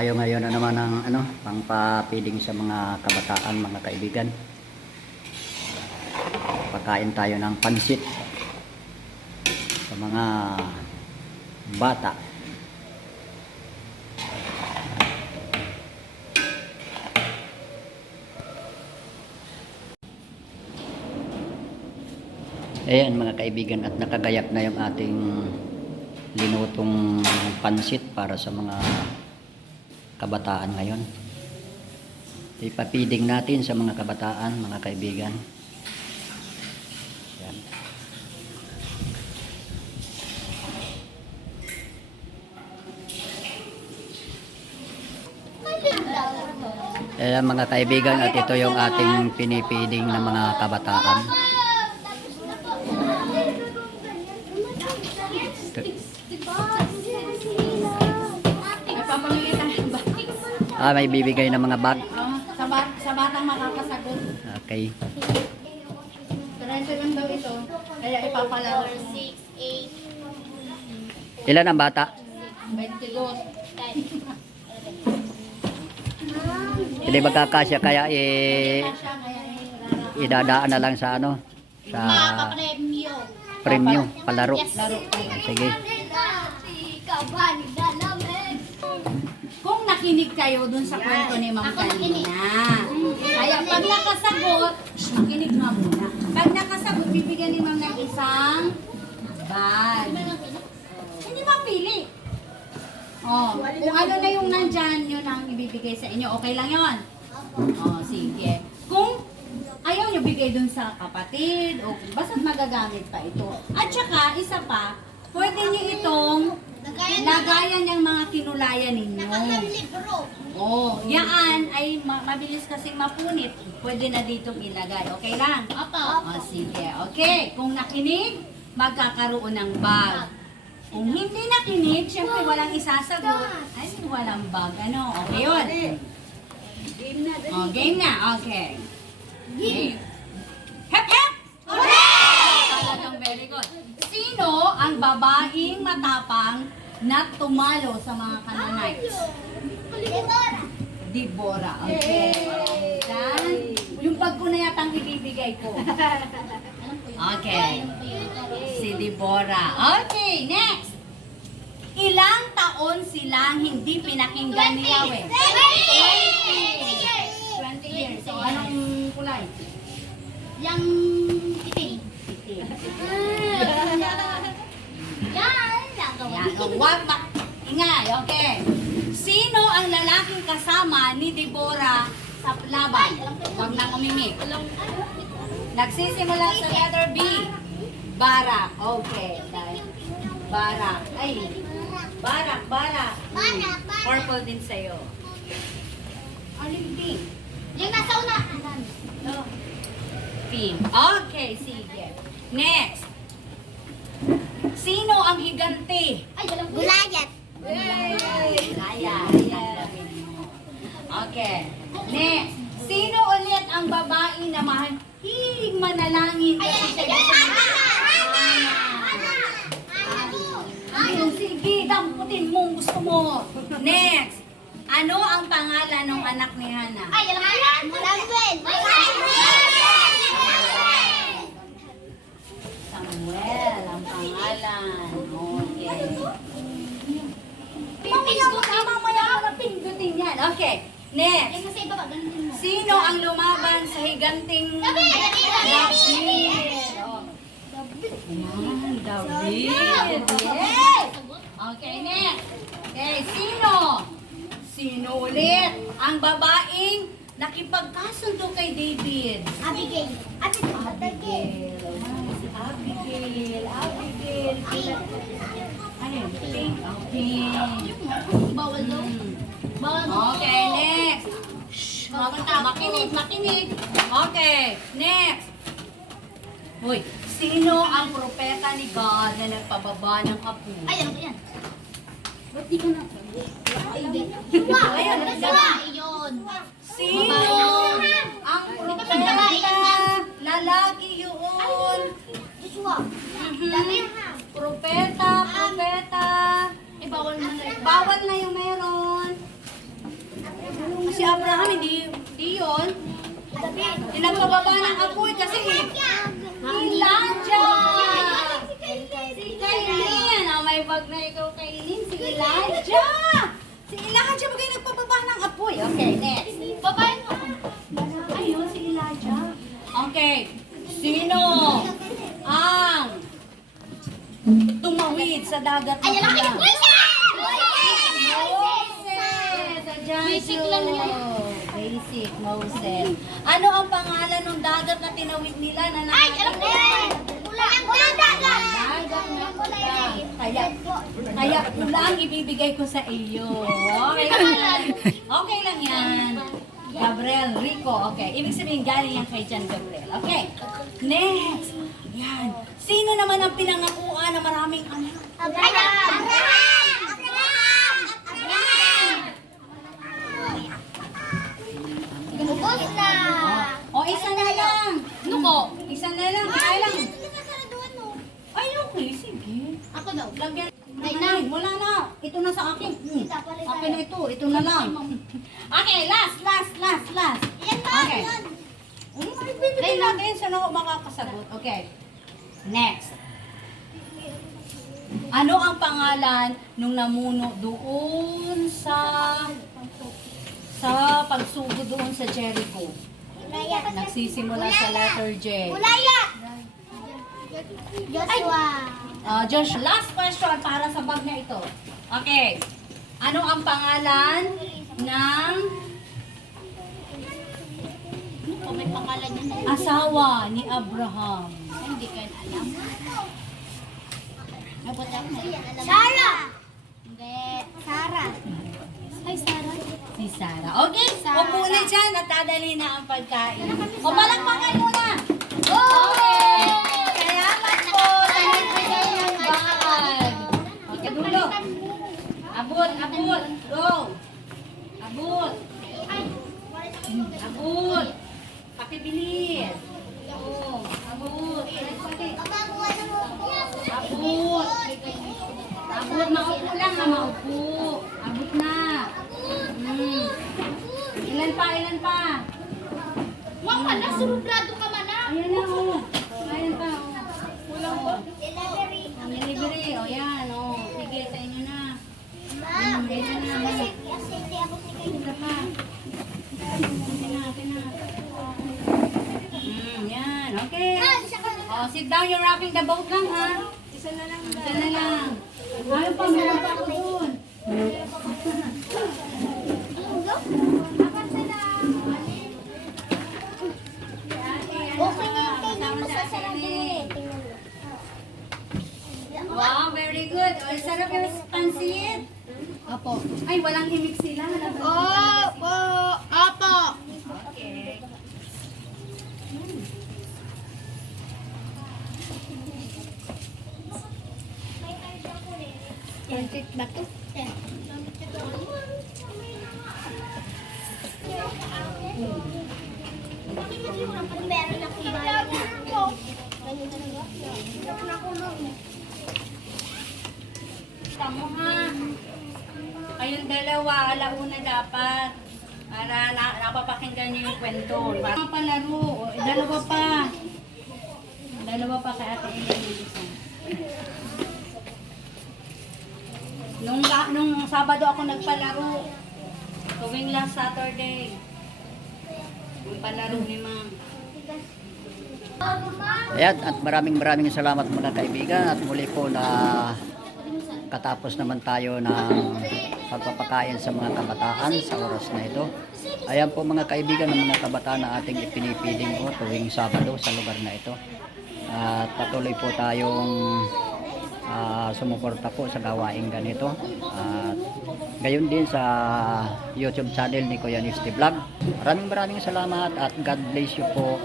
tayo ngayon na naman ng pangpa-feeding sa mga kabataan, mga kaibigan. Pakain tayo ng pansit sa mga bata. Ayan mga kaibigan, at nakagayak na yung ating linutong pansit para sa mga kabataan ngayon. Ipapiding natin sa mga kabataan, mga kaibigan. Ayan. Ayan mga kaibigan, at ito yung ating pinipiding ng mga kabataan. May bibigay ng mga bag. Sa batang makakasagot. Okay. 30 lang daw ito. Kaya ipapalaro. 6, 8. Ilan ang bata? 22. Hindi magkakasya, kaya idadaan na lang sa sa premyo, palaro. Sige. Kung nakinig kayo dun sa kwento ni Ma'am kanina, kaya pag nakasagot, makinig nga muna. Pag nakasagot, bibigyan ni Ma'am ng isang bag. Hindi mapili. Oh, kung ano na yung nandyan, yun ang ibibigay sa inyo. Okay lang yun? Oh, sige. Kung ayaw nyo bigay dun sa kapatid, o basta't magagamit pa ito. At saka, isa pa, pwede nyo itong lagayan yung mga kinulayan ninyo. Oh, yan ay mabilis kasing mapunit. Pwede na ditong ilagay. Okay lang? Opo. Oh, sige. Okay. Kung nakinig, magkakaroon ng bag. Kung hindi nakinig, syempre walang isasagot. Ay, walang bag. Ano? Okay yun? Game na. Oh, game na. Okay. Game. Hep, hep! Hooray! Talagang very good. Sino ang babaeng matapang na tumalo sa mga Canaanites? Deborah. Okay. Dan, yung bag ko na yatang ibibigay ko. Okay. Si Deborah. Okay, next. Ilang taon silang hindi pinakinggan ni Yahweh? 20 years. So, anong kulay? Yang itim. Itim. Yan. Wag ba? Ingay, okay. Sino ang lalaking kasama ni Deborah sa laban? Wag nang umimik. Nagsisimula sa letter B. Barak. Okay. Barak. Ay. Barak. Barak. Purple din sa'yo. Alin pink? Yung nasa una. No. Pink. Okay, sige. Next. Sino ang higante? Ay, Gulayat. Okay. Next. Sino ulit ang babae na hilig manalangin? Ayun, sige, damputin mo gusto mo. Next. Ano ang pangalan ng anak ni Hannah? Ay, Samuel. Samuel ang pangalan. Okay. Mamaya ko na pindutin yan. Okay. Next. Yung nasa ibaba, ganun mo. Sino ang lumaban sa higanting David! David? Oh. David. Yes! Okay, next. Okay, sino? Sino ulit ang babaeng nakipagkasundo kay David? Abigail. Abigail. Abigail. Ano yun? Pink. Bawal daw. Bawal daw. Okay, next. Shh, makinig. Okay, next. Hoy, sino ang propeta ni God na nagpababa ng apo? Ay, ano ba yan? Ba't di ka na? Ay, hindi. Ayun, Yun. Sino ang propeta? Lalaki yun. Joshua. Mhm. Propeta. Eh, bawal na. Bawal na yung meron. si Abraham, hindi yun. Pinagpababa ng apoy kasi Elijah! Si Kailin! Oh, may bag na ikaw, Kailin. Si Elijah! Si Elijah, bagay nagpababa ng apoy. Okay, next. Babae mo. Ayun, si Elijah. Okay. Sino ang tumawid sa dagat na Ayan pula? ang Moses! Basic lang yan. Basic, Moses. Ano ang pangalan ng dagat na tinawid nila na Ay, alam ko yan! Pulang dagat! Dagat na pula. Kaya pulang ibibigay ko sa iyo. Okay lang. Okay lang yan. Gabriel Rico. Okay. Ibig sabihin galing yan kay John Gabriel. Okay. Next. Yan. Sino naman ang pinangakuan na maraming anak? Abraham! Ubus na! O, isa na lang. Nuko! Isa na lang. Kaya lang. Ay, okay. Sige. Ako daw. Lagyan. Ay, Ay, wala na. Ito na sa akin. Akin na ito. Ito na lang. Okay, last. Okay. Bibigyan natin. Saan ako makakasagot? Okay. Next. Ano ang pangalan nung namuno doon sa pagsugo doon sa Jericho? Nagsisimula sa letter J. Ulaya! Joshua! Josh, last question para sa bag na ito. Okay. Ano ang pangalan ng O may pangalan niya na. asawa ni Abraham? Hindi ka na alam. Nabot ako na. Sarah! Hindi. Sarah. Ay, Sarah. Si Sarah. Okay, Sarah. upo na dyan at dadali na ang pagkain. O, palakpakan muna. Oh! Okay. Salamat po sa nagbigay ng bag. Okay, dulo. Abot. Go. Abot. Pakibilis. Oh, abot. Abot, maupo lang ha, maupo. Abot na. Ilan pa? Ma'am, ala, surubrado ka man na. Ayan na, oh. Ayan pa, oh. Ang delivery, oh, yan, oh. Sige, sa inyo na. Ayan na. Isa pa. Atin na. Yan, okay. Oh, sit down, you're rocking the boat lang, ha? Isa na lang. Ayaw pa, meron pa ako doon. Okay na yung kanya mo sa sarili. Wow, very good. Oh, sarap yung pansit. Opo. Ay, walang himik sila. Opo! Opo! Okay. Pansit ba to? Meron akong bayan. Tamo ha. Kayong dalawa, alauna dapat. Para napapakinggan niyo yung kwento. Para palaro. O, dalawa pa. Dalawa pa kay Ate Ellen. Nung Sabado ako nagpalaro. Tuwing last Saturday. Yung palaro ni Ma'am. Ayan, at maraming salamat mga kaibigan at muli po na katapos naman tayo ng pagpapakain sa mga kabataan sa oras na ito. Ayan po mga kaibigan ng mga kabataan na ating ipinipiling po tuwing Sabado sa lugar na ito. At patuloy po tayong sumuporta po sa gawaing ganito. At gayon din sa YouTube channel ni Kuya Nisty Vlog. Maraming salamat at God bless you po.